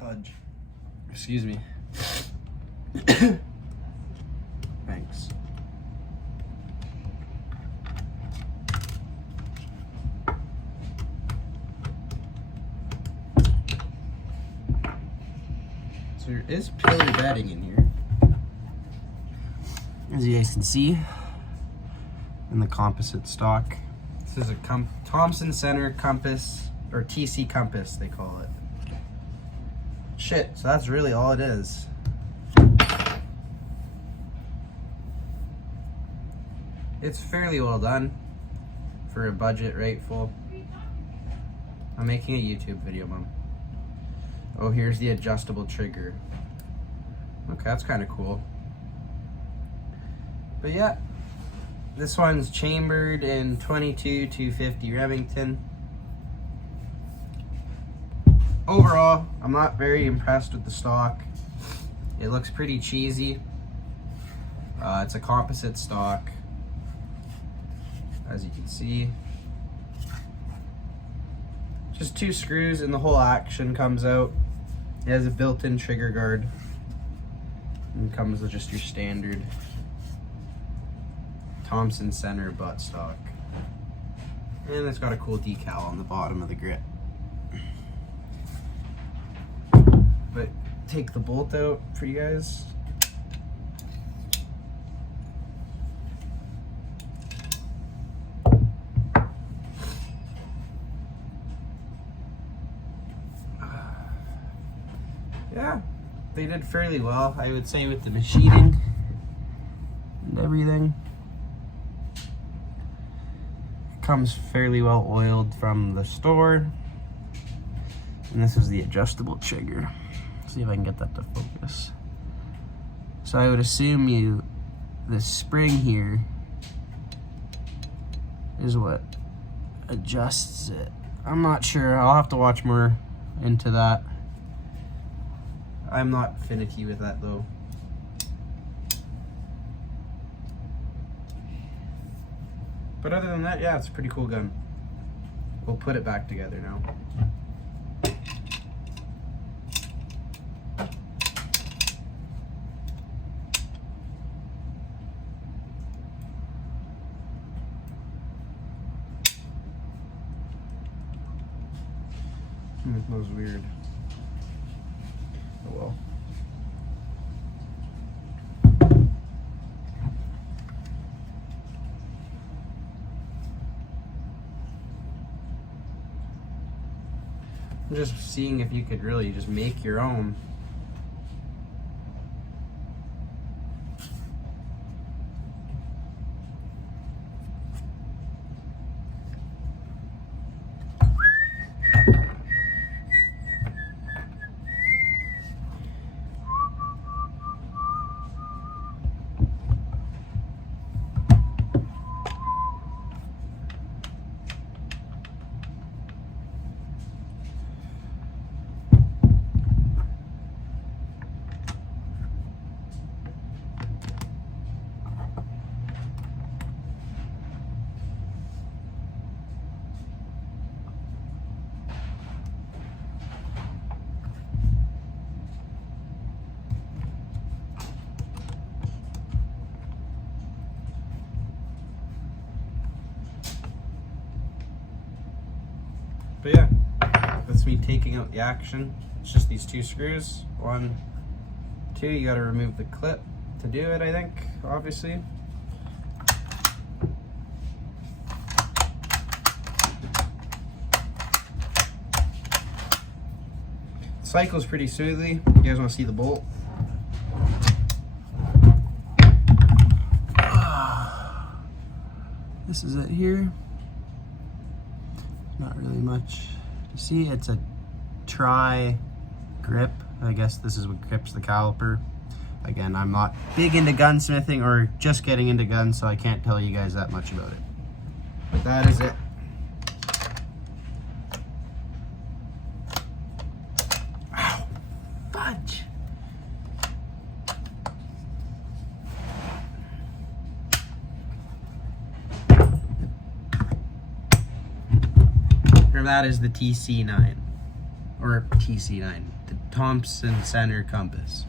Fudge. Excuse me. Thanks. So there is pillar bedding in here, as you guys can see, in the composite stock. This is a Thompson Center compass, or TC compass they call it. Shit, so that's really all it is. It's fairly well done for a budget rifle. I'm making a YouTube video, Mom. Oh, here's the adjustable trigger. Okay, that's kind of cool. But yeah, this one's chambered in 22-250 Remington. Overall, I'm not very impressed with the stock. It looks pretty cheesy. It's a composite stock, as you can see. Just 2 screws and the whole action comes out. It has a built-in trigger guard and comes with just your standard Thompson Center butt stock. And it's got a cool decal on the bottom of the grip. But take the bolt out for you guys. Yeah, they did fairly well, I would say, with the machining and everything. Comes fairly well oiled from the store. And this is the adjustable trigger. See if I can get that to focus. So I would assume the spring here is what adjusts it. I'm not sure. I'll have to watch more into that. I'm not finicky with that though. But other than that, yeah, it's a pretty cool gun. We'll put it back together now. That was weird. Oh well. I'm just seeing if you could really just make your own. But yeah, that's me taking out the action. It's just these 2 screws. 1, 2, you gotta remove the clip to do it, I think, obviously. Cycles pretty smoothly. You guys wanna see the bolt? This is it here. Not really much to see. It's a tri grip. I guess this is what grips the caliper. Again, I'm not big into gunsmithing or just getting into guns, so I can't tell you guys that much about it. But that is it. Ow, fudge. That is the TC9. or TC9, the Thompson Center compass.